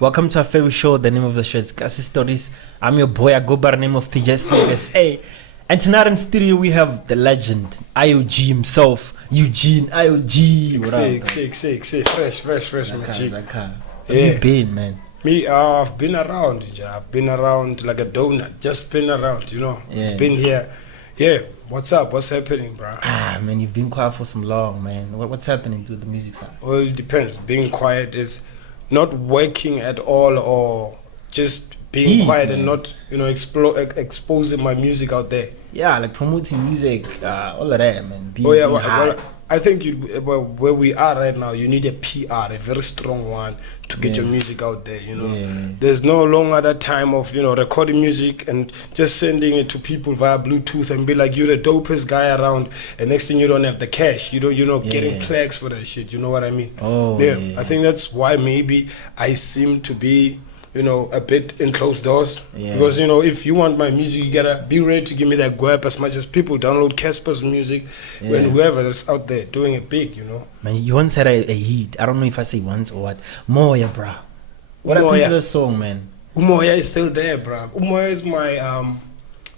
Welcome to our favorite show. The name of the show is Kasi Stories. I'm your boy. I go by the name of PJSMOKESA. And tonight in studio we have the legend, IoG himself, Eugene, IoG. Fresh, my G. Where you been, man? Me, I've been around. I've been around like a donut. Just been around, you know. Yeah. I've been here. Yeah. What's up? What's happening, bro? Man, you've been quiet for some long, man. What's happening to the music side? Well, it depends. Being quiet is not working at all, or just being quiet, man, and not, you know, exposing my music out there. Yeah, like promoting music, all of that, man. Well, I think where we are right now, you need a PR, a very strong one, to get your music out there, you know. There's no longer that time of, you know, recording music and just sending it to people via Bluetooth and be like, you're the dopest guy around, and next thing you don't have the cash, getting plaques for that shit, you know what I mean? I think that's why maybe I seem to be, you know, a bit in closed doors. Because, you know, if you want my music, you gotta be ready to give me that grab as much as people download Casper's music when whoever is out there doing it big, you know. Man, you once had a hit. I don't know if I say once or what. Moya, bro. What happened to the song, man? Umoya is still there, bro. Umoya is my,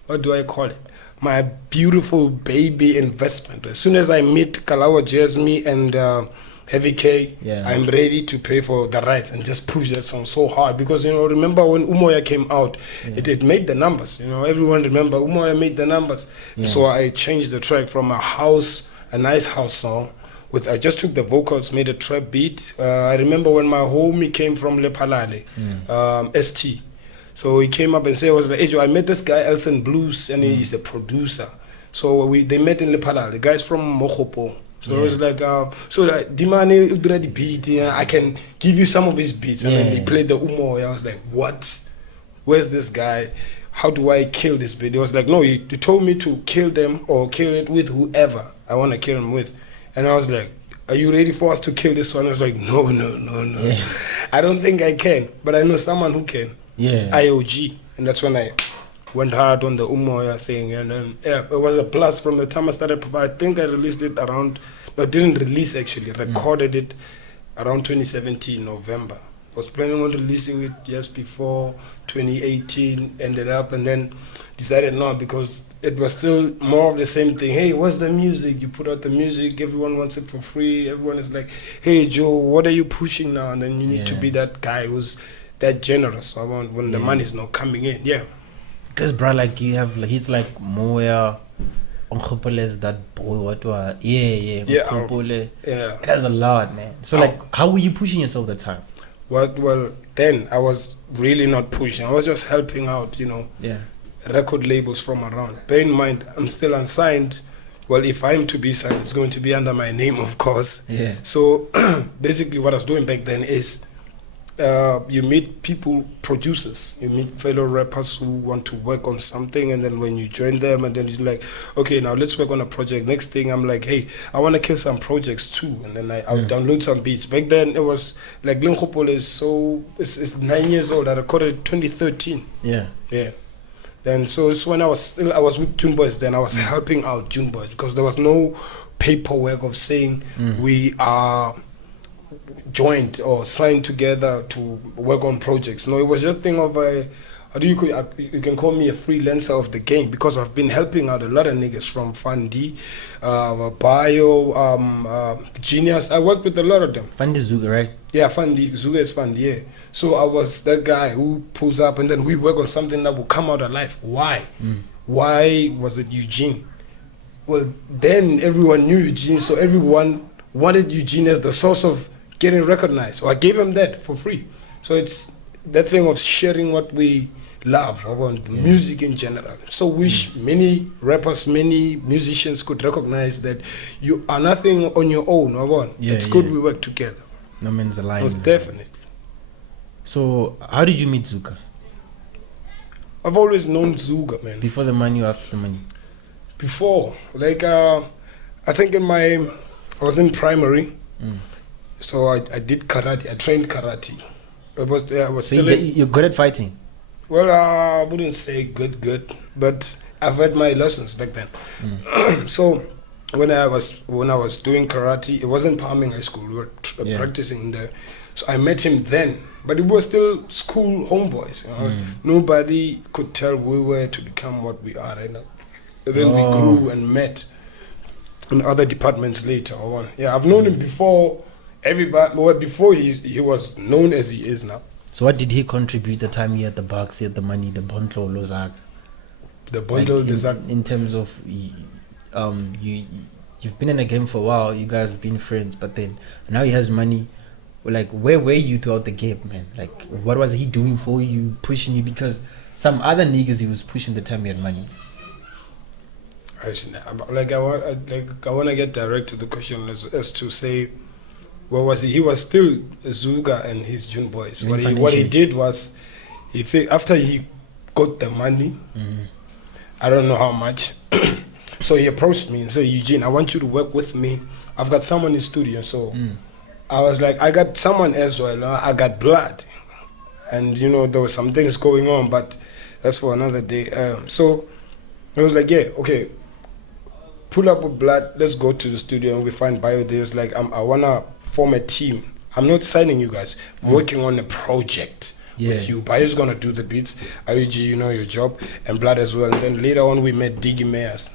what do I call it? My beautiful baby investment. As soon as I meet Kalawa Jasmine and Heavy K, I'm ready to pay for the rights and just push that song so hard, because, you know, remember when Umoya came out, it made the numbers, you know, everyone remember Umoya made the numbers. So I changed the track from a nice house song with, I just took the vocals, made a trap beat. I remember when my homie came from Lepalale, ST, so he came up and said, I was like, hey Joe, I met this guy Elson Blues, and he's a producer. So they met in Lepalale, the guy's from Mokopo. So it was like, Dimani Udra the beat, I can give you some of his beats. And then he played the Umo. I was like, what? Where's this guy? How do I kill this beat? He was like, no, he told me to kill them or kill it with whoever I want to kill him with. And I was like, are you ready for us to kill this one? I was like, no. I don't think I can, but I know someone who can. IoG. And that's when I went hard on the Umoya thing, and then it was a blast from the time I started. I think I released it didn't release actually, recorded it around 2017 November. I was planning on releasing it just before 2018, ended up, and then decided not, because it was still more of the same thing. Hey, what's the music? You put out the music, everyone wants it for free. Everyone is like, hey Joe, what are you pushing now? And then you need to be that guy who's that generous when the money is not coming in. Because, bro, like, you have, like, it's like Moya, Onkhopole's that boy, what was, Onkopole. That's a lot, man. So, like, how were you pushing yourself that time? Well, then I was really not pushing. I was just helping out, you know, record labels from around. Bear in mind, I'm still unsigned. Well, if I'm to be signed, it's going to be under my name, of course. So, basically, what I was doing back then is, you meet people, producers, you meet fellow rappers who want to work on something, and then when you join them, and then it's like, okay, now let's work on a project. Next thing, I'm like, hey, I want to kill some projects too, and then I'll download some beats. Back then, it was like Linkopole it's 9 years old. I recorded it 2013. Then so it's when I was with June Boys. Then I was helping out June Boys, because there was no paperwork of saying we are joined or signed together to work on projects. No, it was just a thing of you can call me a freelancer of the game, because I've been helping out a lot of niggas from Fandi, Bio, Genius. I worked with a lot of them. Fandi Zuka, right? Yeah, Fandi, Zuka is Fandi, So I was that guy who pulls up, and then we work on something that will come out alive. Why? Why was it Eugene? Well, then everyone knew Eugene, so everyone wanted Eugene as the source of getting recognized. So I gave him that for free. So it's that thing of sharing what we love about music in general. So wish many rappers, many musicians could recognize that you are nothing on your own. It's good we work together. No man's alive. Most definitely. So how did you meet Zuka? I've always known Zuka, man. Before the money or after the money? Before. Like, I think I was in primary. So I did karate. I trained karate. You're good at fighting? Well, I wouldn't say good, but I've had my lessons back then. So when I was doing karate, it wasn't Palming High School. We were practicing there. So I met him then, but we were still school homeboys. You know? Nobody could tell we were to become what we are right now. And then we grew and met in other departments later on. Yeah, I've known him before everybody. Well, before he was known as he is now. So what did he contribute the time he had the bucks, he had the money, the bundle, Lozak? The bundle, in terms of you've been in the game for a while, you guys have been friends, but then now he has money. Like, where were you throughout the game, man? Like, what was he doing for you, pushing you? Because some other niggas he was pushing the time he had money. Like I want to get direct to the question as to say, what was he? He was still Zuka and his June boys. What he did was, after he got the money, I don't know how much. So he approached me and said, Eugene, I want you to work with me. I've got someone in studio. So I was like, I got someone as well. I got blood. And, you know, there were some things going on, but that's for another day. So I was like, yeah, okay, pull up with blood. Let's go to the studio and we find Bio there. It's like, I want to form a team. I'm not signing you guys. I'm working on a project. With you. Bayo's gonna do the beats, IoG, you know your job, and Blood as well. And then later on we met Diggy Mayers.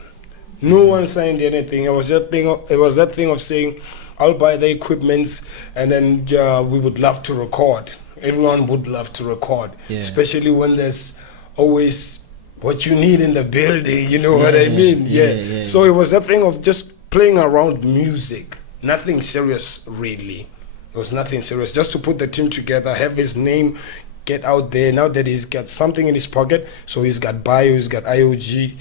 No one signed anything. It was that thing of saying, I'll buy the equipments and then we would love to record. Everyone would love to record, especially when there's always what you need in the building, you know what I mean? So it was that thing of just playing around music. Nothing serious really. It was nothing serious. Just to put the team together, have his name get out there. Now that he's got something in his pocket, so he's got Bio, he's got IoG,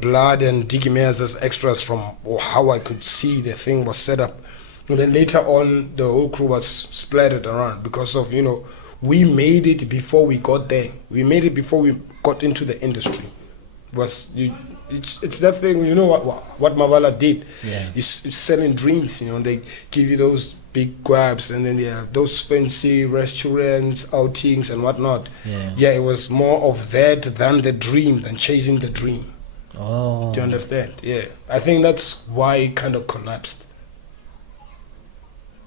Blood and Diggy Mayers as extras from how I could see the thing was set up. And then later on, the whole crew was splattered around because of, you know, we made it before we got there. We made it before we got into the industry. It's that thing, you know what Mavala did. It's selling dreams, you know, they give you those big grabs and then those fancy restaurants, outings and whatnot. It was more of that than the dream, than chasing the dream. Do you understand? I think that's why it kind of collapsed.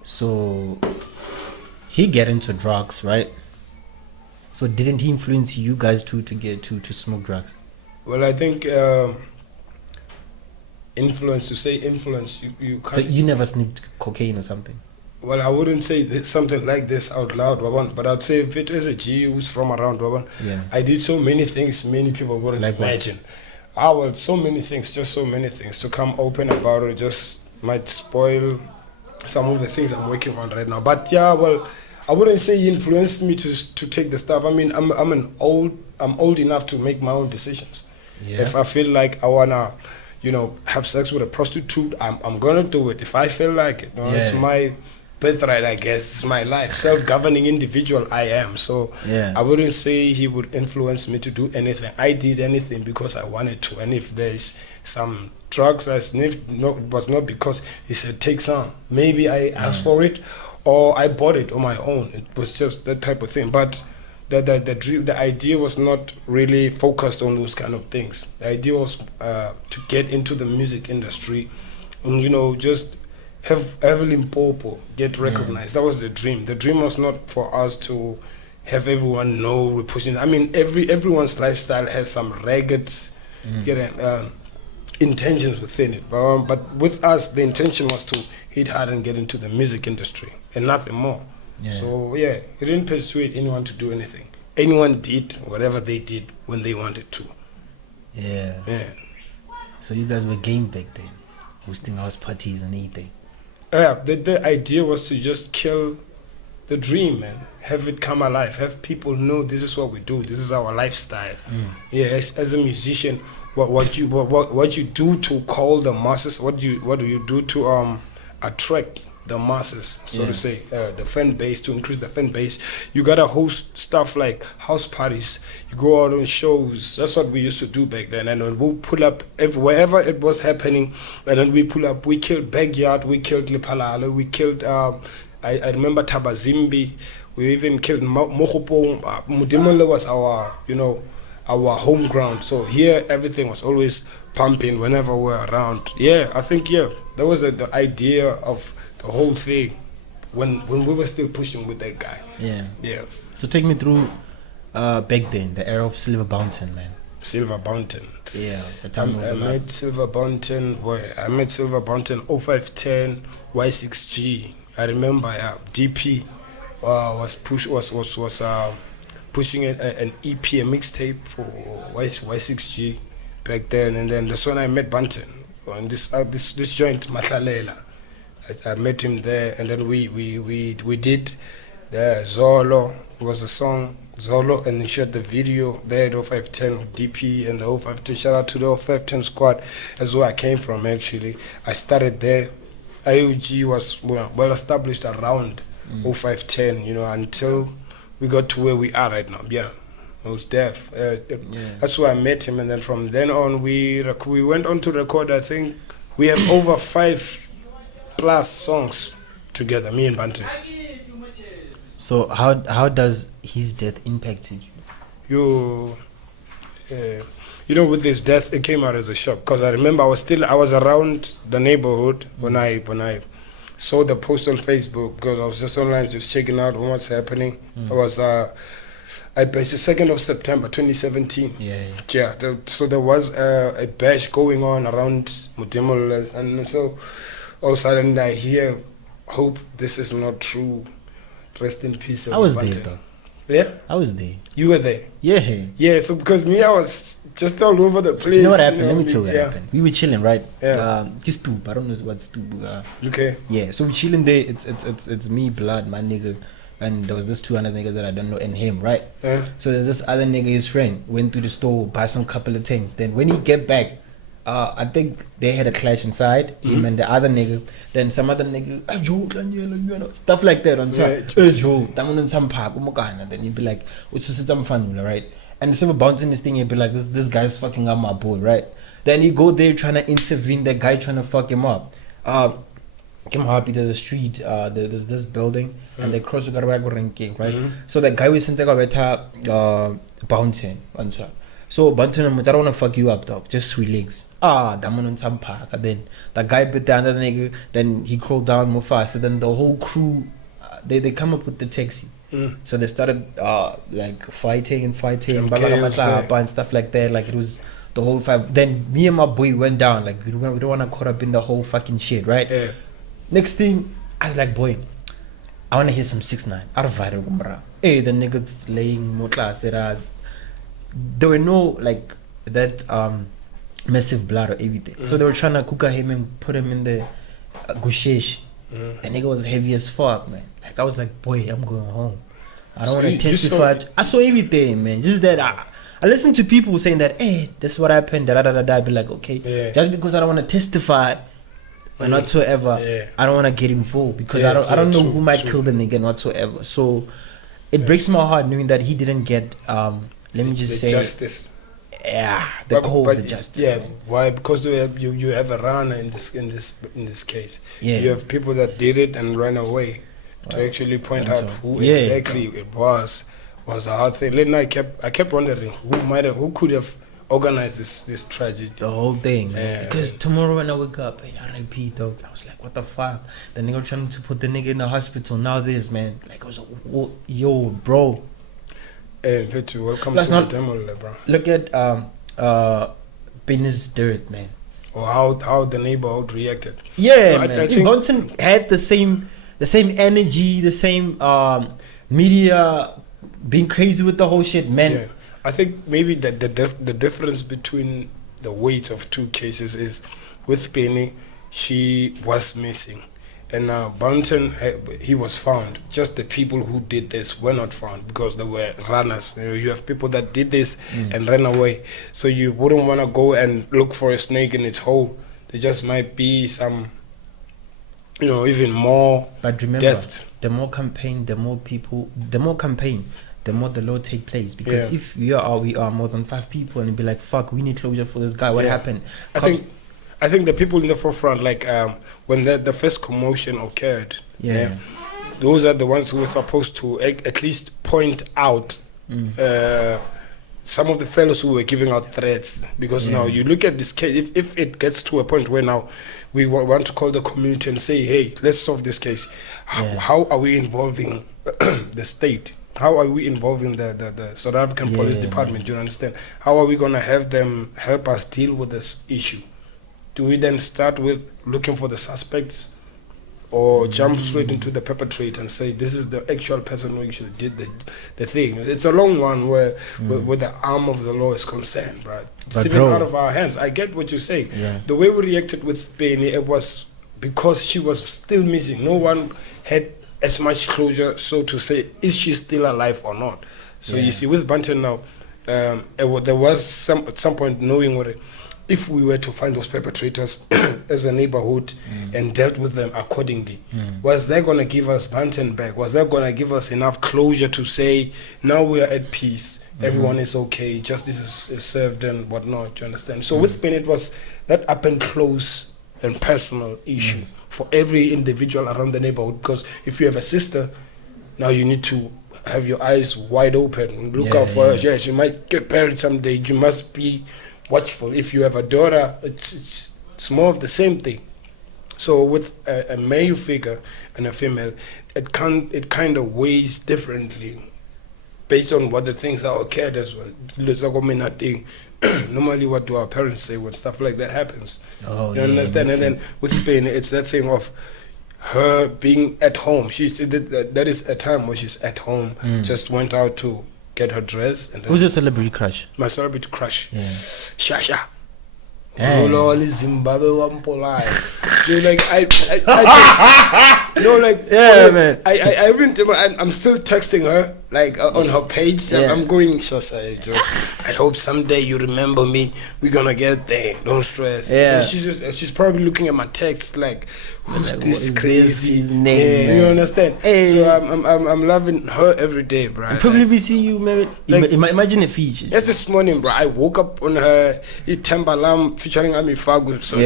So he get into drugs, right? So didn't he influence you guys to get to smoke drugs? Well, I think influence, to say influence, you can't. So you never sniffed cocaine or something? Well, I wouldn't say something like this out loud, but I'd say if it is a G who's from around, I did so many things many people wouldn't like imagine. So many things, just so many things. To come open about it just might spoil some of the things I'm working on right now. But I wouldn't say he influenced me to take the stuff. I mean, I'm old enough to make my own decisions. If I feel like I wanna, you know, have sex with a prostitute, I'm gonna do it. If I feel like it, you know, it's my birthright, I guess. It's my life. Self-governing individual I am. So I wouldn't say he would influence me to do anything. I did anything because I wanted to. And if there's some drugs I sniffed, it was not because he said take some. Maybe I asked for it or I bought it on my own. It was just that type of thing. But the idea was not really focused on those kind of things. The idea was to get into the music industry and, you know, just have Limpopo get recognized. That was the dream. The dream was not for us to have everyone know we're pushing. I mean, everyone's lifestyle has some ragged intentions within it. But with us, the intention was to hit hard and get into the music industry and nothing more. So he didn't persuade anyone to do anything. Anyone did whatever they did when they wanted to. So you guys were game back then, hosting house parties and anything. The idea was to just kill the dream, man. Have it come alive. Have people know this is what we do. This is our lifestyle. As a musician, what you do to call the masses. What do you do to attract the masses, so to say, the fan base, to increase the fan base. You gotta host stuff like house parties. You go out on shows. That's what we used to do back then. And then we'll pull up wherever it was happening, and then we pull up. We killed Backyard, we killed Lepalala, we killed I remember Tabazimbi, we even killed Mohopong. Mudimole was our, you know, our home ground. So here everything was always pumping whenever we're around. I think that was the idea of the whole thing. when we were still pushing with that guy. Yeah. Yeah. So take me through back then, the era of Silver Banton, man. Silver Banton. Yeah, the time was I about. met Silver Banton. I met Silver Banton 0510 Y6G. I remember. DP was pushing an EP, a mixtape for Y6G back then, and then that's when I met Banton on this joint Matlalela. I met him there, and then we did the Zolo. It was a song Zolo, and he shot the video there at 0510 with DP and the 0510. Shout out to the 0510 squad. That's where I came from, actually. I started there. IoG was well established around 0510, until we got to where we are right now. Yeah, I was deaf. That's where I met him, and then from then on we went on to record. I think we have over 5+ songs together, me and Banton. So how does his death impacted you? With his death, it came out as a shock, because I remember I was around the neighborhood when I saw the post on Facebook, because I was just online just checking out what's happening. I was I bashed the 2nd of September 2017. Yeah. So there was a bash going on around Mutemol, and so all of a sudden I hear, hope this is not true. Rest in peace. I was there, though. Yeah? I was there. You were there? Yeah. Yeah, so because me, I was just all over the place. You know what happened? Let me tell you what yeah. happened. We were chilling, right? Yeah. Stoop. I don't know what stoop. Okay. Yeah, so we chilling there. It's me, Blood, my nigga, and there was this 200 niggas that I don't know, and him, right? Yeah. So there's this other nigga, his friend, went to the store, buy some couple of things. Then when he get back, I think they had a clash inside, him and the other nigga. Then some other nigga, stuff like that on top. Then he'd be like, right? And instead of bouncing this thing, he'd be like, this guy's fucking up my boy, right? Then you go there trying to intervene, the guy trying to fuck him up. Kim Happy, there's a street, there's this building, and they cross the ranking, right? So the guy was sent to Banton on top. So Banton, I don't wanna fuck you up, dog. Just relax. Daman on some park. And then the guy bit the other nigga. Then he crawled down more fast. And then the whole crew, they come up with the taxi. So they started like fighting, and stuff like that. Like it was the whole fight. Then me and my boy went down. Like we don't wanna caught up in the whole fucking shit, right? Yeah. Next thing, I was like, boy, I wanna hear some 6ix9ine. Out of viral. Hey, the niggas laying more class. There were no like that massive blood or everything. So they were trying to cook him and put him in the gushesh. The nigga was heavy as fuck, man. Like I was like, boy, I'm going home. I don't want to testify. I saw everything, man. Just that I listened to people saying that, hey, this is what happened. I'd be like, okay, just because I don't want to testify or whatsoever, I don't want to get involved because I don't know who might kill the nigga and whatsoever. So it breaks my heart knowing that he didn't get let me just say justice. Yeah, the justice. Yeah, man. why? Because you have a runner in this case. Yeah, you have people that did it and ran away to actually point out who exactly it was a hard thing. Then I kept wondering who could have organized this tragedy. The whole thing, because tomorrow when I wake up, hey, RIP, dog. I was like, what the fuck? The nigga trying to put the nigga in the hospital. Now this, man. Like I was like, yo, bro. Hey, welcome Plus to the demo, bro. Look at Penis Dirt, man. Or how the neighborhood reacted. Yeah, no, man. I think Banton had the same energy, the same media being crazy with the whole shit, man. Yeah. I think maybe the difference between the weight of two cases is with Penny, she was missing. And Banton, he was found. Just the people who did this were not found because they were runners. You have people that did this and ran away. So you wouldn't want to go and look for a snake in its hole. There just might be some, even more. But remember, death. The more campaign, the more the law take place. Because if we are more than 5 people and be like, fuck, we need closure for this guy. What happened? I think the people in the forefront, like when the first commotion occurred, those are the ones who were supposed to at least point out some of the fellows who were giving out threats, because now you look at this case, if it gets to a point where now we want to call the community and say, hey, let's solve this case, how are we involving the state? How are we involving the South African Police Department? Do you understand? How are we going to have them help us deal with this issue? Do we then start with looking for the suspects, or jump straight into the perpetrator and say this is the actual person who actually did the thing? It's a long one where the arm of the law is concerned, right? It's even out of our hands. I get what you say. The way we reacted with Penny, it was because she was still missing. No one had as much closure, so to say, is she still alive or not? So you see, with Banton now, there was at some point knowing what if we were to find those perpetrators as a neighborhood and dealt with them accordingly, was that going to give us Banton back? Was that going to give us enough closure to say, now we are at peace, everyone is okay, justice is served and whatnot, you understand? So with Penny, it was that up and close and personal issue for every individual around the neighborhood, because if you have a sister, now you need to have your eyes wide open and look out for her. Yeah, she might get married someday. You must be watchful. If you have a daughter, it's more of the same thing. So with a male figure and a female, it kind of weighs differently based on what the things are occurred as well. Normally, what do our parents say when stuff like that happens? You understand? And then with Spain, it's that thing of her being at home. That is a time where she's at home, just went out to get her dress. And who's your celebrity crush? My celebrity crush, Shasha. Hey. Zimbabwe Wampolai. Man. I even I'm still texting her on her page. I'm going, Shasha, I hope someday you remember me. We're gonna get there. Don't stress. And she's probably looking at my text like, who's this crazy name? You understand? Hey. So I'm loving her every day, bro. I'll probably see you married. Imagine a feature. Yes, this morning, bro. I woke up on her Tembalam featuring Ami Fagu. So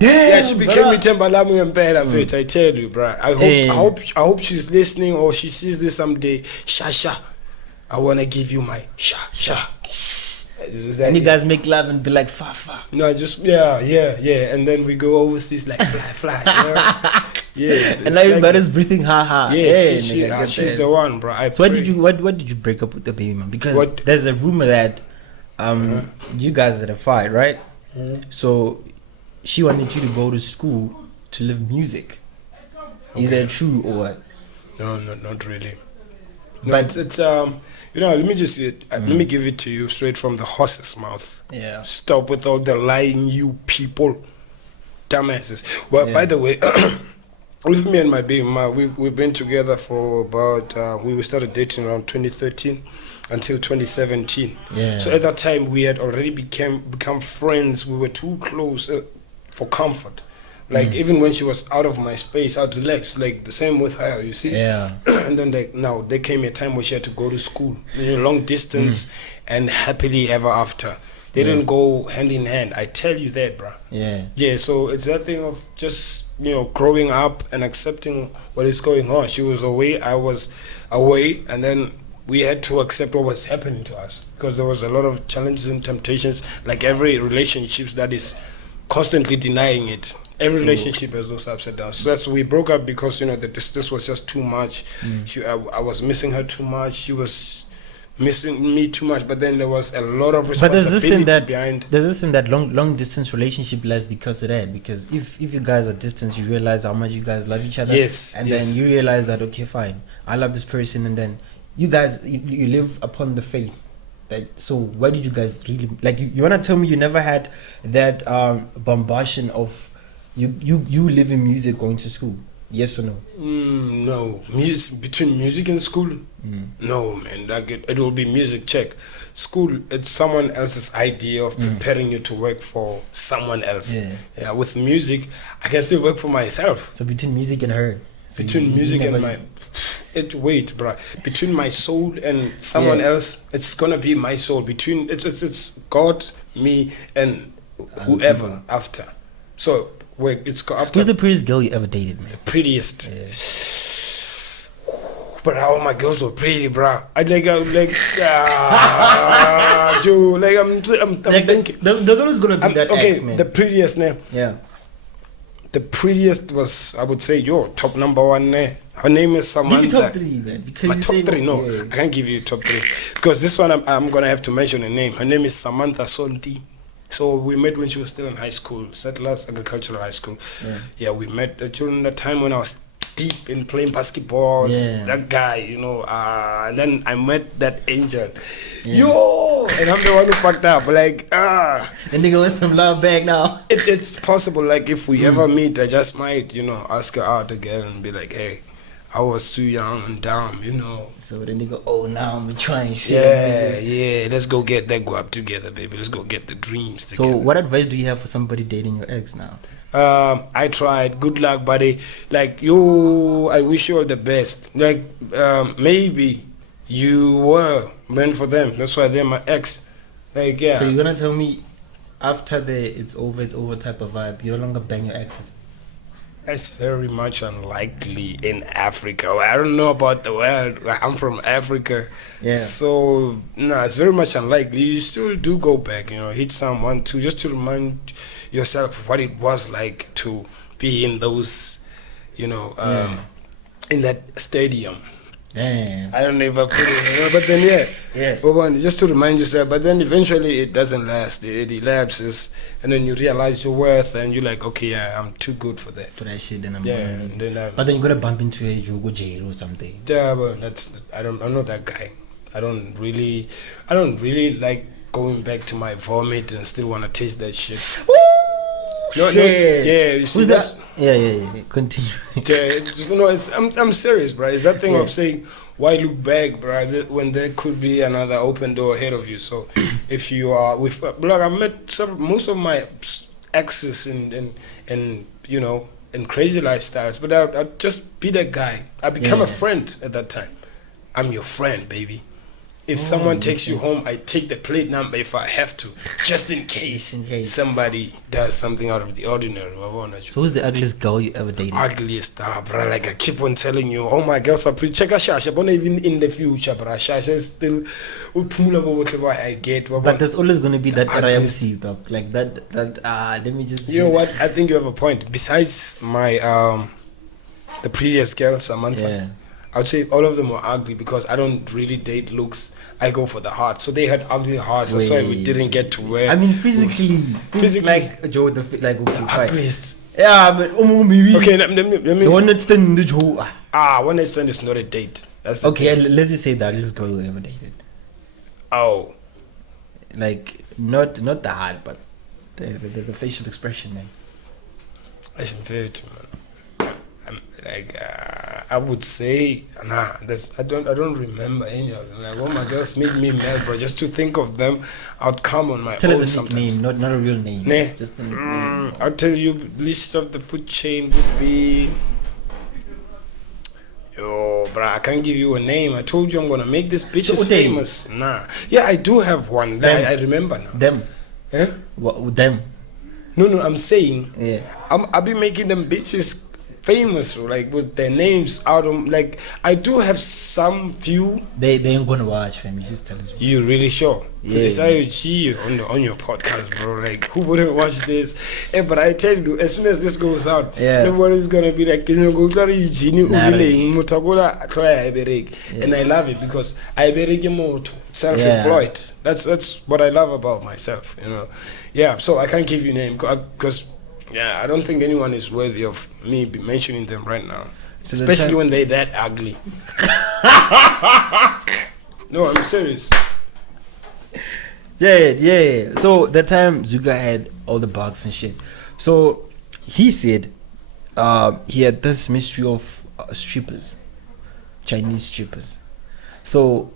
Damn, she became me Tembalamu and better of I tell you, bro. I hope she's listening or she sees this someday. Shasha, I wanna give you my sha. And you guys make love and be like fa. No, just yeah. And then we go overseas like fly. You know? And now your brother's breathing ha. Yeah, she's the one, bro. So what did you break up with the baby man? Because there's a rumor that you guys had a fight, right? So she wanted you to go to school to learn music. Is that true or what? No, not really. No, but it's let me just let me give it to you straight from the horse's mouth. Yeah. Stop with all the lying, you people, dumbasses. Well, by the way, with me and my baby ma, we've been together for about we started dating around 2013 until 2017. So at that time we had already become friends. We were too close for comfort. Like even when she was out of my space, I'd relax. Like the same with her, you see. And then now there came a time where she had to go to school, long distance, and happily ever after. They didn't go hand in hand. I tell you that, bro. So it's that thing of just growing up and accepting what is going on. She was away, I was away, and then we had to accept what was happening to us because there was a lot of challenges and temptations. Like every relationship that is constantly denying it. Every relationship has those ups and downs. So that's we broke up because the distance was just too much. I was missing her too much. She was missing me too much. But then there was a lot of responsibility behind. There's this thing that long distance relationship lasts because of that. Because if you guys are distant, you realize how much you guys love each other. And then you realize that okay, fine, I love this person, and then you guys you live upon the faith. So why did you guys really you want to tell me you never had that bombardment of you live in music going to school? Yes or no? No. Between music and school? No, man. It will be music, check. School, it's someone else's idea of preparing you to work for someone else. With music, I can still work for myself. So between music and her? So between music and my... Wait, bro. Between my soul and someone else, it's gonna be my soul. Between it's God, me, and whoever after. So wait, it's after. Who's the prettiest girl you ever dated, man? The prettiest. but all my girls were pretty, bro. I'm like, Joe, like I'm Like thinking. there's always gonna be that okay, ex, man. the prettiest name. Yeah. The prettiest was, I would say, top number one. Her name is Samantha. Give me top 3, man. Because My you top say, 3, no, yeah. I can't give you top 3 because this one I'm gonna have to mention her name. Her name is Samantha Sonti. So we met when she was still in high school, Settlers Agricultural High School. Yeah, we met during the time when I was deep in playing basketball. Yeah. That guy, and then I met that angel. Yo, and I'm the one who fucked up. Like, And they go in some love back now. it's possible. Like, if we ever meet, I just might, ask her out again and be like, hey, I was too young and dumb, So then they go, oh, now I'm trying shit. Yeah. Let's go get that guap together, baby. Let's go get the dreams together. So what advice do you have for somebody dating your ex now? I tried. Good luck, buddy. Like, I wish you all the best. Like, maybe you were meant for them. That's why they're my ex. Like, yeah. So you're gonna tell me after the it's over type of vibe, you no longer bang your exes? That's very much unlikely in Africa. Well, I don't know about the world. I'm from Africa. Yeah. So, no, it's very much unlikely. You still do go back, hit someone to just to remind yourself what it was like to be in those, in that stadium. Damn. I don't know if I put it, but then but just to remind yourself. But then eventually it doesn't last. It elapses, and then you realize your worth, and you're like, okay, yeah, I'm too good for that. For that shit, then I'm And then but then you gotta bump into a Jogo jail or something. yeah, but I'm not that guy. I don't really like going back to my vomit and still want to taste that shit. You see Who's that? Yeah. Continue. I'm serious, bro. It's that thing of saying, why look back, bro, when there could be another open door ahead of you. So if you are with, look, I met most of my exes in crazy lifestyles, but I'll just be that guy. I become a friend at that time. I'm your friend, baby. If someone takes you home, I take the plate number if I have to, just in case somebody does something out of the ordinary. So who's the ugliest girl you ever dated? Ugliest, bro. Like I keep on telling you, oh my girls are pretty. Check out Shasha, but even in the future, bro. Shasha is still whatever I get. But there's always gonna be that RMC dog, like that. Let me just. You know what? I think you have a point. Besides my the previous girl, Samantha. I would say all of them were ugly because I don't really date looks. I go for the heart. So they had ugly hearts. That's why we didn't get to wear. I mean, physically, like Joe, like ugliest. Yeah, but maybe. Okay, let me. The one that's the Joe. One night stand is not a date. That's okay. Let's just say that ugliest girl you ever dated. Oh, like not the heart, but the facial expression, man. I should very too, man. I would say I don't remember any of them. Like, oh my girls made me mad, bro. Just to think of them, I'd come on my tell own us a sometimes. nickname, not a real name. Nah. Just a nickname. I'll tell you, list of the food chain would be. Yo, bro, I can't give you a name. I told you I'm gonna make this bitches famous. Nah, yeah, I do have one. I remember now. Them. Eh? What? Them. No, I'm saying. Yeah. I'll be making them bitches famous, like with their names out of, like I do have some few. They ain't gonna watch, fam. You just tell us. You really sure? Yeah. It's IoG on your podcast, bro. Like who wouldn't watch this? But I tell you, as soon as this goes out, everybody's gonna be like, Eugene, and I love it because I self-employed. That's what I love about myself, Yeah, so I can't give you name because. Yeah, I don't think anyone is worthy of me mentioning them right now. So especially when they're that ugly. No, I'm serious. Yeah. So that time Zuka had all the bugs and shit. So he said he had this mystery of strippers, Chinese strippers. So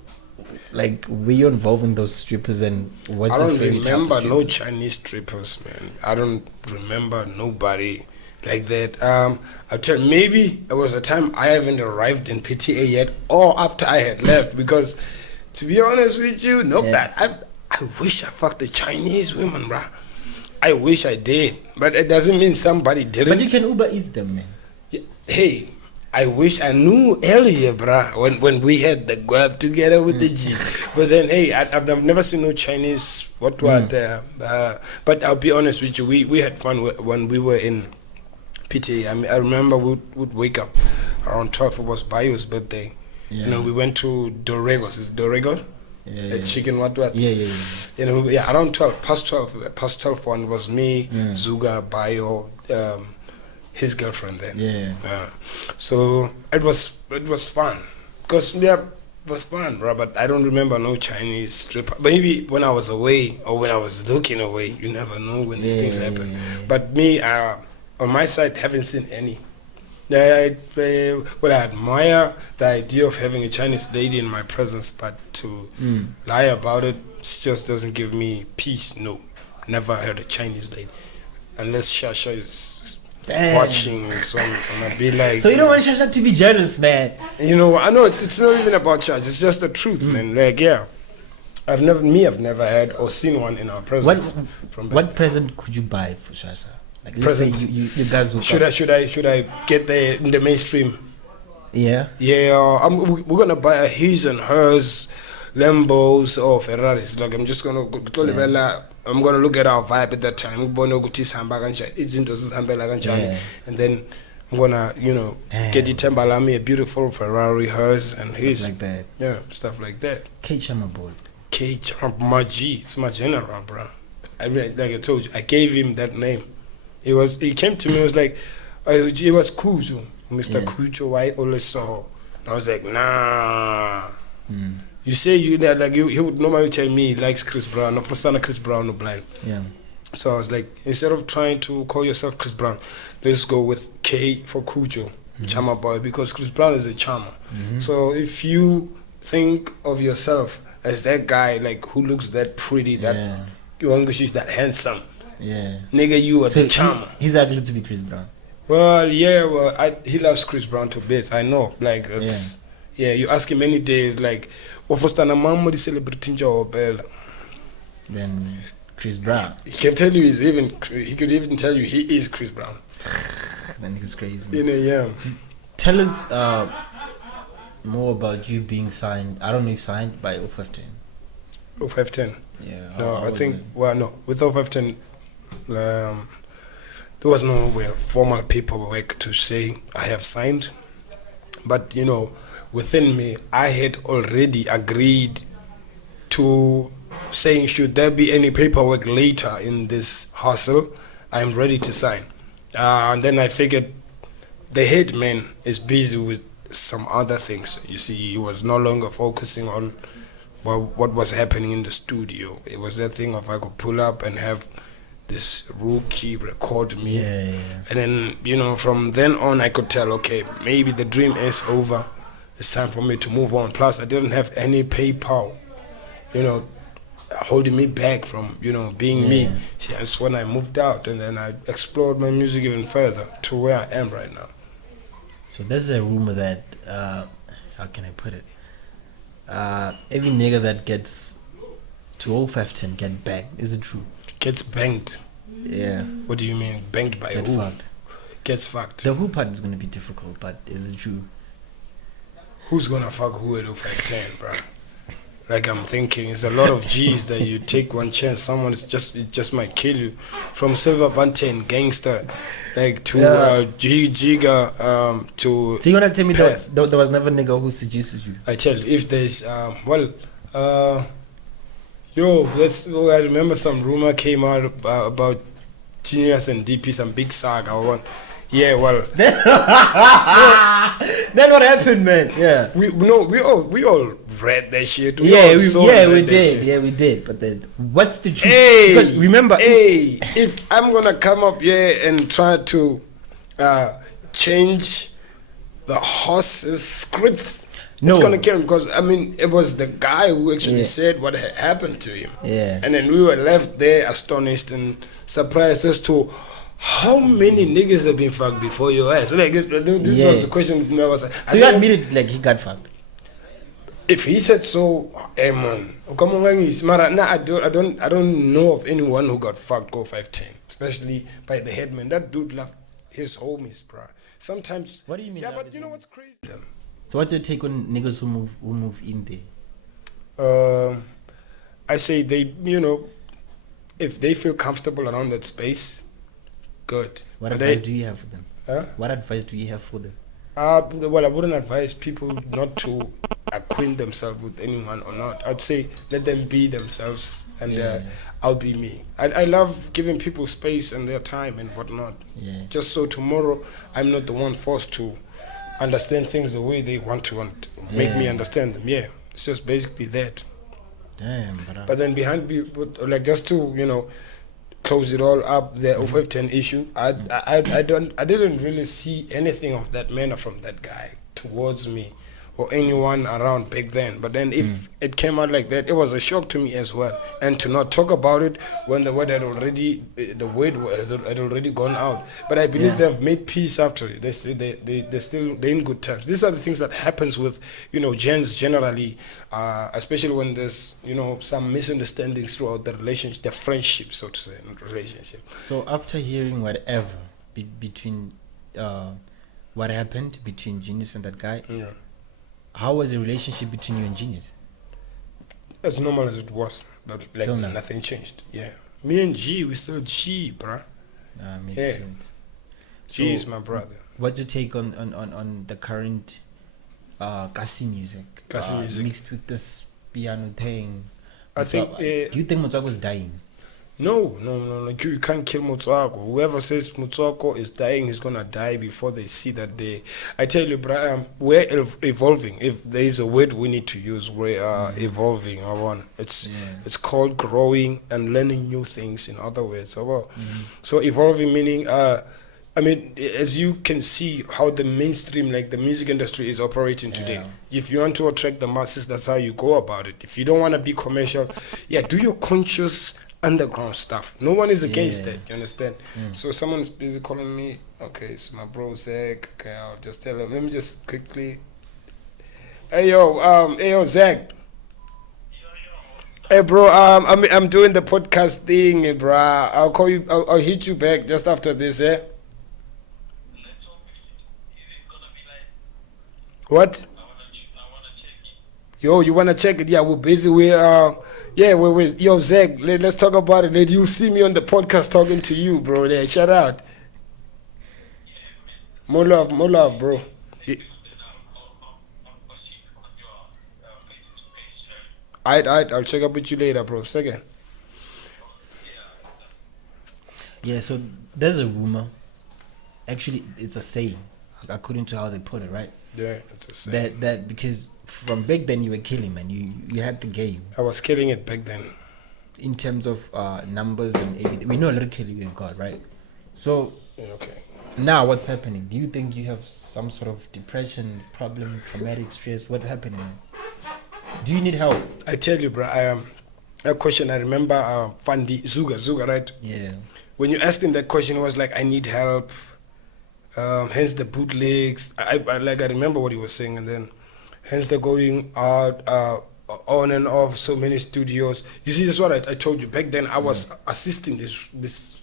like, were you involved in those strippers, and what's your favorite type of strippers? I don't remember no Chinese strippers, man. I don't remember nobody like that. I'll tell you, maybe it was a time I haven't arrived in PTA yet, or after I had left, because to be honest with you, I wish I fucked the Chinese women, bruh. I wish I did, but it doesn't mean somebody didn't. But you can Uber Eats them, man. Yeah. Hey, I wish I knew earlier, bruh, when we had the grab together with the G. But then, hey, I've never seen no Chinese, but I'll be honest with you, we had fun when we were in PTA. I mean, I remember we'd wake up around 12, it was Bayo's birthday. Yeah. You know, we went to Dorregos. Is Dorrego? Yeah. Chicken, what? Yeah. You know, around 12, past 12 one was me, Zuka, Bayo, his girlfriend then. Yeah. So it was fun. Because, it was fun, bro, but I don't remember no Chinese stripper. Maybe when I was away or when I was looking away, you never know when these things happen. But me, on my side, haven't seen any. I admire the idea of having a Chinese lady in my presence, but to lie about it just doesn't give me peace. No, never had a Chinese lady. Unless Shasha is watching, so I'm gonna be like... So you don't want Shasha to be jealous, man? You know, I know it's not even about Shasha, it's just the truth, man. Like, yeah. I've never had or seen one in our presence. What present could you buy for Shasha? Like, let's present. say you guys will should I get in the mainstream? Yeah. We're gonna buy his and hers, Lambos or Ferraris. Like, I'm just gonna I'm gonna look at our vibe at that time. And then I'm gonna, get the Timbalami a beautiful Ferrari, hers and his. Stuff like that. Yeah, stuff like that. K-Chama boy. K-Chama, my G, it's my general, bro. Like I told you, I gave him that name. He came to me, he was like, it was Kujo, Mr. Kujo, I always saw. I was like, nah. You say he would normally tell me he likes Chris Brown. No, first time Chris Brown no blind. Yeah. So I was like, instead of trying to call yourself Chris Brown, let's go with K for Kujo, Chama boy, because Chris Brown is a charmer. So if you think of yourself as that guy, like, who looks that pretty, that she's that handsome. Yeah. Nigga, you are so the charmer. He's actually to be Chris Brown. Well, he loves Chris Brown to bits. I know. Like, it's, you ask him any days, like, then Chris Brown. He can tell you he could even tell you he is Chris Brown. Then he's crazy. So tell us more about you being signed. I don't know if signed by 0510. 0510. Yeah. No, I think with 0510 there was no formal paperwork to say I have signed, but within me I had already agreed to saying, should there be any paperwork later in this hustle, I'm ready to sign. And then I figured the head man is busy with some other things. You see, he was no longer focusing on what was happening in the studio. It was that thing of I could pull up and have this rookie record me. And then, from then on I could tell, okay, maybe the dream is over. It's time for me to move on. Plus, I didn't have any PayPal, holding me back from, being me. See, that's when I moved out, and then I explored my music even further to where I am right now. So there's a rumor that, how can I put it? Every nigga that gets to 0510 get banged. Is it true? Gets banged? Yeah. What do you mean? Banged by who? Fucked. Gets fucked. The who part is going to be difficult, but is it true? Who's gonna fuck who at 0510, bro? Like, I'm thinking, it's a lot of G's that you take one chance. Someone it just might kill you. From Silver Banton, gangster, like to Giga, to. So you wanna tell me that there was never a nigga who suggested you? I tell you, if there's I remember some rumor came out about Genius and DP, some big saga. Yeah, well. Then what happened, man? Yeah. We all read that shit. We did. But then, what's the truth? Because remember, if I'm gonna come up here and try to change the horse's scripts, it's gonna kill him. Because it was the guy who actually said what had happened to him. Yeah. And then we were left there astonished and surprised as to how many niggas have been fucked before your ass? So like this was the question. So you admitted like he got fucked? If he said so, man. I don't know of anyone who got fucked go 510, especially by the headman. That dude loved his homies, bro. sometimes. What do you mean? Yeah, love but is you know love? what's crazy? So what's your take on niggas who move in there? I say they, if they feel comfortable around that space, good. What But advice do you have for them? Huh? What advice do you have for them? Well, I wouldn't advise people not to acquaint themselves with anyone or not. I'd say let them be themselves, and Yeah. I'll be me. I love giving people space and their time and whatnot. Yeah. Just so tomorrow I'm not the one forced to understand things the way they want to make me Yeah. understand them. Yeah, it's just basically that. Damn, But then like just to close it all up, the 0510 issue. I didn't really see anything of that manner from that guy towards me or anyone around back then. But then if it came out like that, it was a shock to me as well. And to not talk about it when the word had already gone out. But I believe they've made peace after it. They're in good terms. These are the things that happens with gens generally, especially when there's some misunderstandings throughout the relationship, the friendship, so to say, not relationship. So after hearing whatever between what happened between Genius and that guy, how was the relationship between you and Genius? As normal as it was, but like Till now. nothing changed. Yeah, me and G, we still G, bruh. Makes Yeah. sense. G So, is my brother. what's your take on the current Kasi music? Kasi music. Mixed with this piano thing. I think. Do you think Motswako is dying? No. You can't kill Motswako. Whoever says Motswako is dying, he's gonna die before they see that day. I tell you, Brian, we're evolving. If there is a word we need to use, we are evolving. It's called growing and learning new things. In other words, so evolving meaning as you can see how the mainstream, like the music industry, is operating today. If you want to attract the masses, that's how you go about it. If you don't want to be commercial, do your conscious underground stuff. No one is against that, you understand? So someone's busy calling me. Okay, so my bro Zach. Okay, I'll just tell him. Let me just quickly. Hey yo Zach. Hey bro, I'm doing the podcast thing, bro. I'll call you. I'll hit you back just after this, What? Yo, you wanna check it? Yeah, we're busy. We're yo Zach. Let's talk about it. Let you see me on the podcast talking to you, bro. Yeah, shout out. More love, bro. I'll check up with you later, bro. Second. Yeah, so there's a rumor. Actually, it's a saying, according to how they put it, right? Yeah, it's a saying. That because from back then you were killing, man. You had the game. I was killing it back then. In terms of numbers and everything, we know a little killing you got, right? So Okay. now what's happening? Do you think you have some sort of depression problem, traumatic stress? What's happening? Do you need help? I tell you, bro. A question I remember. Fandi Zuka, right? Yeah. When you asked him that question, it was like, I need help. Hence the bootlegs. I remember what he was saying, and then hence the going out on and off so many studios. You see, that's what I told you back then. I was assisting this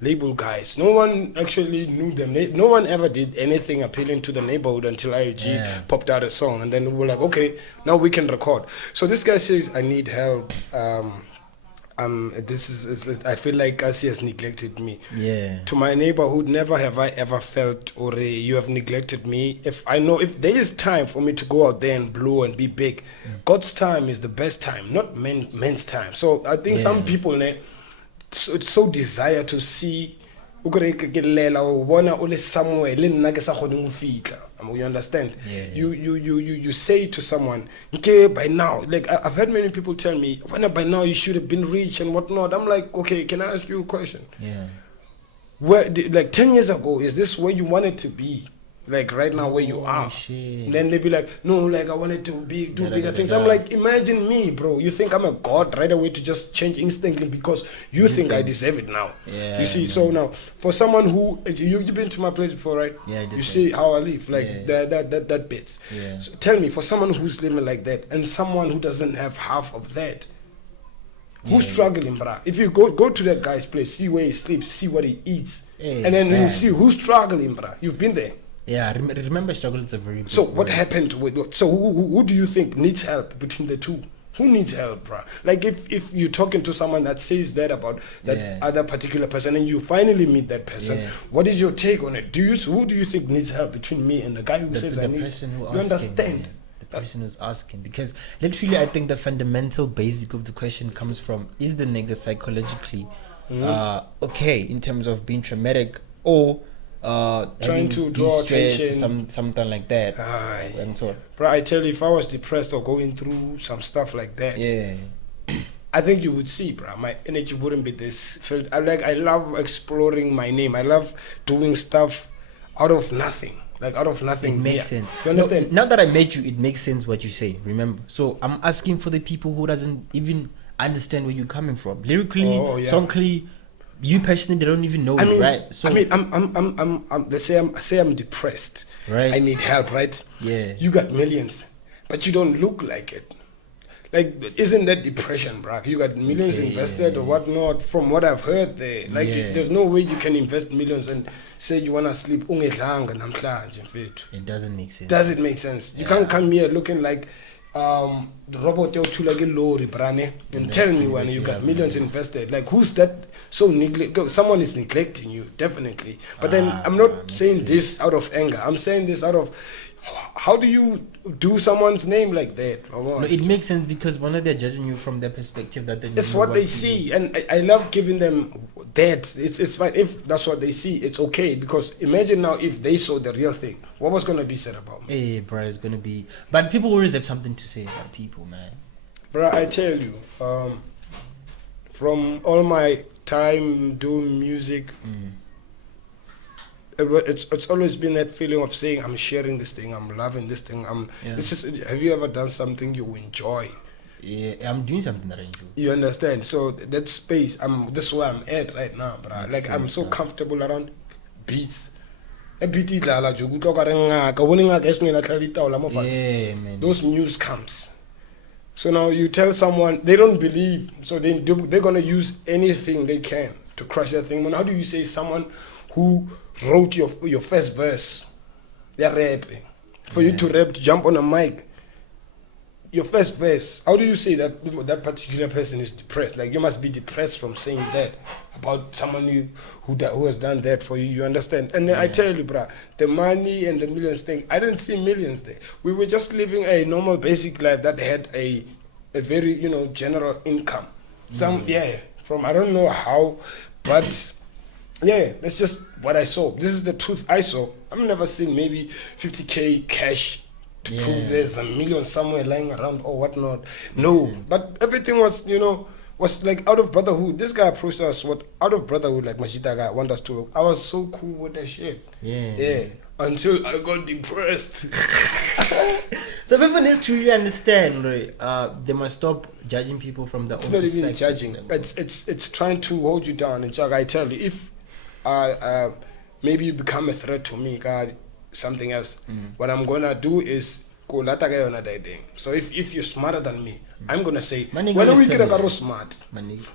label guys. No one actually knew them. No one ever did anything appealing to the neighborhood until IoG popped out a song, and then we were like, okay, now we can record. So this guy says, I need help. This is I feel like Kasi has neglected me. Yeah. To my neighborhood, never have I ever felt, or you have neglected me. If there is time for me to go out there and blow and be big, God's time is the best time, not men's time. So I think some people, it's so desire to see. You understand? You say to someone, okay, by now, like I've heard many people tell me, by now you should have been rich and whatnot. I'm like, okay, can I ask you a question? Yeah. Where, like 10 years ago, is this where you wanted to be? Like right now where you are? Shit. Then they be like, no, like I wanted to do bigger things. I'm like, imagine me, bro. You think I'm a god right away to just change instantly because you think I deserve it now. Yeah, you see, so now for someone who you've been to my place before, right? Yeah, I did. You see how I live, like that bits. Yeah. So tell me, for someone who's living like that and someone who doesn't have half of that, Who's struggling, bruh? If you go to that guy's place, see where he sleeps, see what he eats, and then you see who's struggling, bruh. You've been there. Yeah, remember struggle is a very big So word. what happened with? So who do you think needs help between the two? Who needs help, bruh? Like if you're talking to someone that says that about that other particular person, and you finally meet that person, what is your take on it? Who do you think needs help between me and the guy who says I need? You understand? The person who's asking, because literally I think the fundamental basic of the question comes from, is the nigga psychologically okay in terms of being traumatic, or trying to draw attention, something like that. Bro, I tell you, if I was depressed or going through some stuff like that, I think you would see, bro, my energy wouldn't be this filled. I love exploring my name. I love doing stuff out of nothing. Like out of nothing. It makes sense. You understand? Now that I met you, it makes sense what you say. Remember? So I'm asking for the people who doesn't even understand where you're coming from. Lyrically, songly, you personally, they don't even know you, right? So I'm let's say I'm depressed. Right. I need help, right? Yeah. You got millions, but you don't look like it. Like, isn't that depression, bro? You got millions invested or whatnot. From what I've heard, there's no way you can invest millions and say you wanna sleep. It doesn't make sense. Does it make sense? You can't come here looking like the robot lorry, brane, and tell me when you got millions invested. Like, who's that? So someone is neglecting you, definitely. But then I'm not saying this out of anger. I'm saying this out of, how do you do someone's name like that? No, it makes sense, because one of they're judging you from their perspective that they it's what they see, and I love giving them that. It's fine if that's what they see. It's okay, because imagine now if they saw the real thing, what was gonna be said about me? Hey, bro, it's gonna be. But people always have something to say about people, man. Bro, I tell you, from all my time doing music. It's always been that feeling of saying, I'm sharing this thing, I'm loving this thing. Have you ever done something you enjoy? Yeah, I'm doing something that I enjoy. You understand? So that space, this is where I'm at right now, bro. Like, I'm so comfortable around beats. Those news comes. So now you tell someone, they don't believe, so they're gonna use anything they can to crush that thing. But how do you say someone who wrote your first verse, they're rapping, for you to rap, to jump on a mic, your first verse, how do you say that that particular person is depressed? Like, you must be depressed from saying that about someone who has done that for you. You understand? And then I tell you, bruh, the money and the millions thing, I didn't see millions there. We were just living a normal basic life that had a very, general income. From I don't know how, but yeah, that's just what I saw. This is the truth I saw. I've never seen maybe 50K cash to prove there's a million somewhere lying around or whatnot. No, but everything was, was like out of brotherhood. This guy approached us out of brotherhood, like Mashita guy want us to. I was so cool with that shit. Yeah. Until I got depressed. So people need to really understand, right? They must stop judging people from their own perspective. It's not even judging. It's trying to hold you down. And I tell you, if maybe you become a threat to me, God, something else, what I'm gonna do is go. So if you're smarter than me, I'm gonna say, when we get a smart,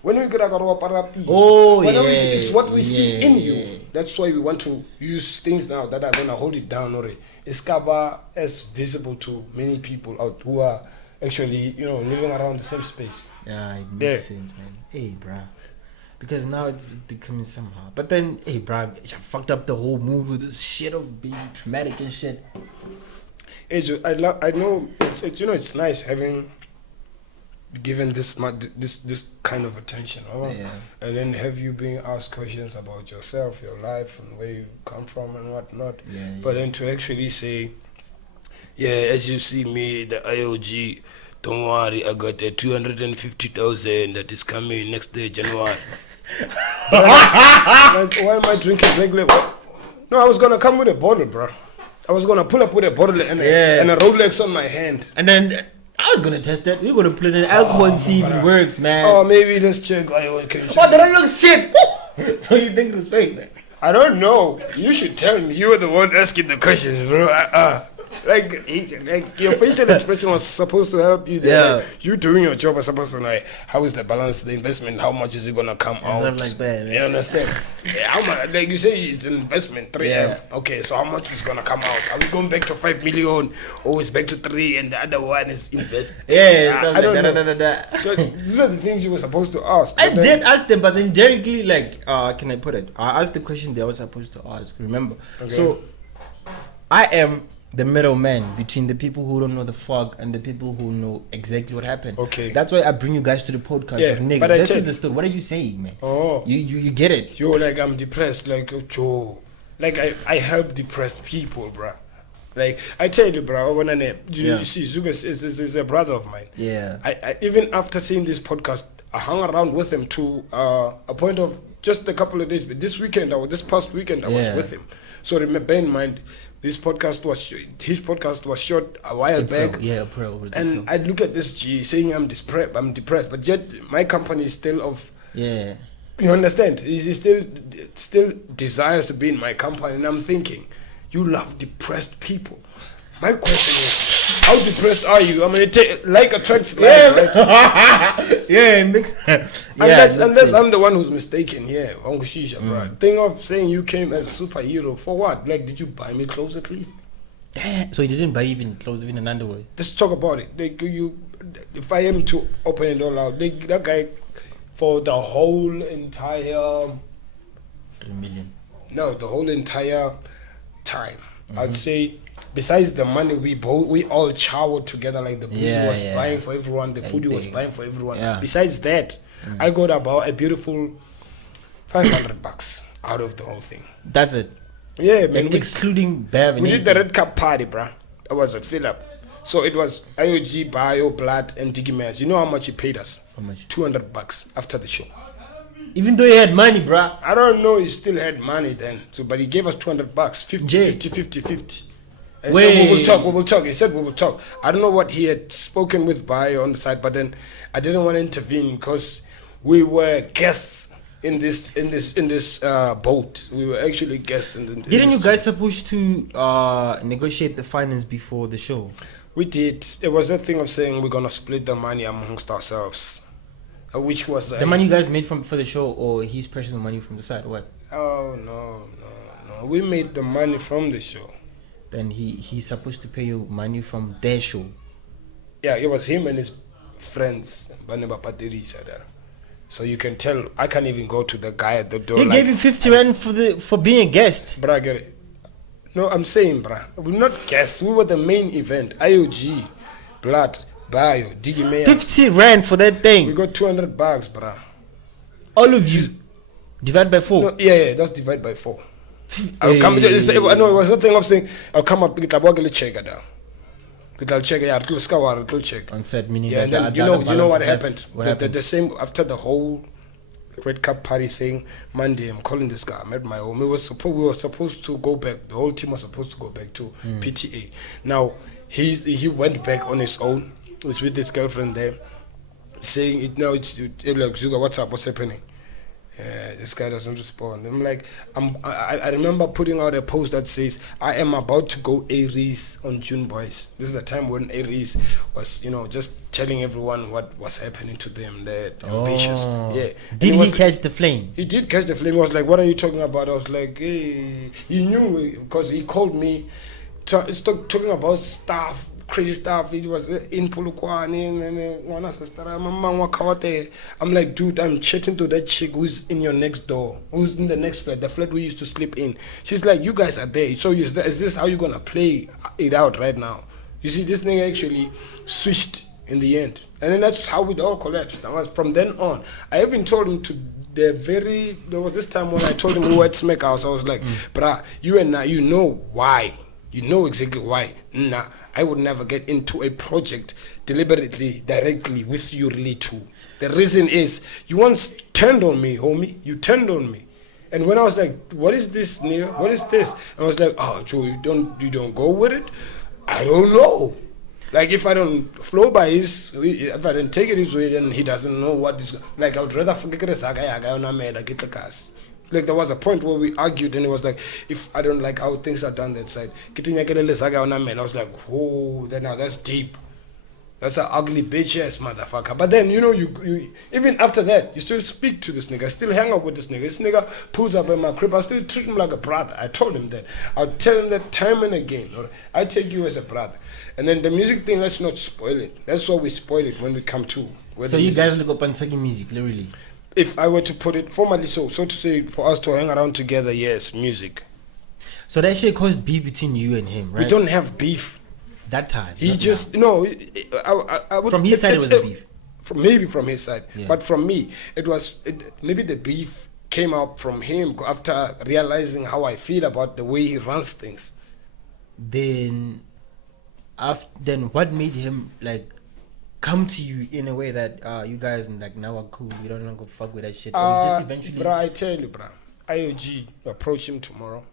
when we get a it's what we see in you. That's why we want to use things now that are gonna hold it down. It's cover as visible to many people out who are actually living around the same space. Yeah, it makes sense, man. Hey, bruh. Because now it's becoming somehow. But then, hey, bro, I fucked up the whole mood with this shit of being traumatic and shit. I know it's nice having given this kind of attention, and then have you being asked questions about yourself, your life, and where you come from and whatnot. But then to actually say, as you see me, the IoG. Don't worry, I got a 250,000 that is coming next day, January. Like, why am I drinking black label? No, I was gonna come with a bottle, bro. I was gonna pull up with a bottle and a Rolex on my hand. And then I was gonna test it. We're gonna put it in alcohol and see if it works, man. Oh, maybe let's check. That looks shit. So you think it was fake, man? I don't know. You should tell me. You were the one asking the questions, bro. like your facial expression was supposed to help you there. Yeah. You doing your job was supposed to know how is the balance, the investment, how much is it gonna come out? Stuff like that. You understand? Yeah, how much? Like you say, it's an investment, 3M. Yeah. Okay, so how much is gonna come out? Are we going back to 5 million, or is back to 3, and the other one is invest? Yeah, I don't know. know. So these are the things you were supposed to ask. I But then- did ask them, but then directly, like, can I put it? I asked the question they were supposed to ask. Remember? Okay. So, I am the middleman between the people who don't know the fuck and the people who know exactly what happened. Okay. That's why I bring you guys to the podcast. Yeah, Like, nigga, but I this tell- is the story. What are you saying, man? Oh. You get it. Yo, like I'm depressed, like Joe. Like I help depressed people, bruh. Like I tell you, bruh, when you see Zuka is a brother of mine. Yeah. I even after seeing this podcast, I hung around with him to a point of just a couple of days. But this past weekend, I was Yeah. with him. So remember, bear in mind, his podcast was shot a while back. Yeah, April. And I look at this G saying I'm depressed, but yet my company is still of. Yeah. You understand? He still desires to be in my company, and I'm thinking, you love depressed people. My question is, how depressed are you? I mean, like attracts like, right? Yeah, it makes Unless I'm the one who's mistaken here, bro. Think of saying you came as a superhero for what? Like, did you buy me clothes at least? Damn. So you didn't buy even clothes, even an underwear? Let's talk about it. Like, if I am to open it all out, like, that guy for the whole entire 3 million. No, the whole entire time. I'd say, besides the money, we all showered together. Like the booze was buying for everyone, the food he was buying for everyone. Yeah. Besides that, I got about a beautiful $500 out of the whole thing. That's it. Yeah, man. Like, excluding Bev and We did the red cup party, bruh. That was a fill up. So it was IoG, Bio, Blood, and Diggy Mans. You know how much he paid us? How much? $200 after the show. Even though he had money, bruh. I don't know, he still had money then. So, but he gave us $200, 50. And Wait. so we will talk. He said we will talk. I don't know what he had spoken with Bio on the side, but then I didn't want to intervene because we were guests in this boat. We were actually guests Didn't you guys supposed to negotiate the finance before the show? We did. It was that thing of saying we're gonna split the money amongst ourselves, which was The money you guys made for the show, or he's personal money from the side, or what? Oh no. We made the money from the show. Then he's supposed to pay you money from their show. Yeah, it was him and his friends. So you can tell. I can't even go to the guy at the door. He gave you 50 rand for being a guest. Bruh, get it. No, I'm saying, bruh, we're not guests. We were the main event. IoG, Blood, Bio, Diggy Mayor. 50 rand for that We thing. got $200, bruh. All of you. Divide by 4. No, yeah, that's divide by 4. I'll come. No, it was a thing of saying I'll come up. Get a check it down. Get check. Yeah, I'll check. On set, meaning Yeah, that and the then other you know what balance is happened? left. What The happened? same after the whole red cup party thing. Monday, I'm calling this guy. I'm at my home. We were supposed to go back. The whole team was supposed to go back to PTA. Now he went back on his own. He's with his girlfriend there, saying it now. It's like Zuka, what's up? What's happening? This guy doesn't respond. I'm like, I remember putting out a post that says, I am about to go Aries on June, boys. This is the time when Aries was, just telling everyone what was happening to them. They're ambitious. Yeah. Did he catch the flame? He did catch the flame. He was like, what are you talking about? I was like, hey. He knew because he called me talking about stuff. Crazy stuff. It was in Polokwane and I'm like, dude, I'm chatting to that chick who's in your next door, who's in the next flat, the flat we used to sleep in. She's like, you guys are there. So is this how you're gonna play it out right now? You see, this thing actually switched in the end, and then that's how it all collapsed. From then on, I even told him there was this time when I told him we were at Smackhouse. I was like, bruh, you and I, you know why. You know exactly why. Nah, I would never get into a project deliberately, directly with you really too. The reason is, you once turned on me, homie. You turned on me. And when I was like, what is this, nigga? What is this? I was like, oh, Joe, you don't go with it? I don't know. Like, if I don't flow by if I don't take it his way, then he doesn't know what is. Like, I would rather forget a saga, I get the gas. Like there was a point where we argued and it was like, if I don't like how things are done that side, I was like, whoa, then now that's deep. That's an ugly bitch ass motherfucker. But then you even after that, you still speak to this nigga, I still hang out with this nigga. This nigga pulls up in my crib, I still treat him like a brother. I told him that. I'll tell him that time and again. Or I take you as a brother. And then the music thing, let's not spoil it. That's why we spoil it when we come to. So you guys look up and taking music, literally. If I were to put it formally, so to say, for us to hang around together, yes, music. So that shit caused beef between you and him, right? We don't have beef. That time. He just no. I would, from his side, it was a beef. Maybe from his side, yeah. But from me, maybe the beef came out from him after realizing how I feel about the way he runs things. Then what made him like come to you in a way that you guys like now are cool? You don't want to go fuck with that shit. Or just eventually. Bruh, I tell you, bruh. IoG approach him tomorrow.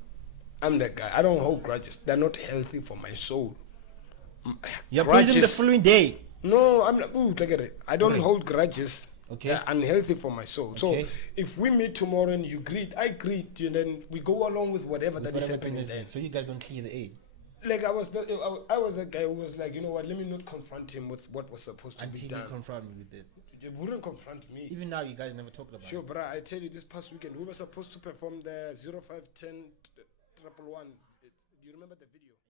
I'm that guy. I don't hold grudges. They're not healthy for my soul. You're praising the following day. No, I'm not. Ooh, look at it. I don't hold grudges. Okay. They're unhealthy for my soul. Okay. So if we meet tomorrow and you greet, I greet you, and then we go along with whatever that is happening then. So you guys don't clear the A. Like I was a guy who was like, you know what? Let me not confront him with what was supposed to be done. Until you confront me with it. You wouldn't confront me. Even now, you guys never talked about it. Sure, bruh. I tell you, this past weekend we were supposed to perform the 0510 111. You remember the video?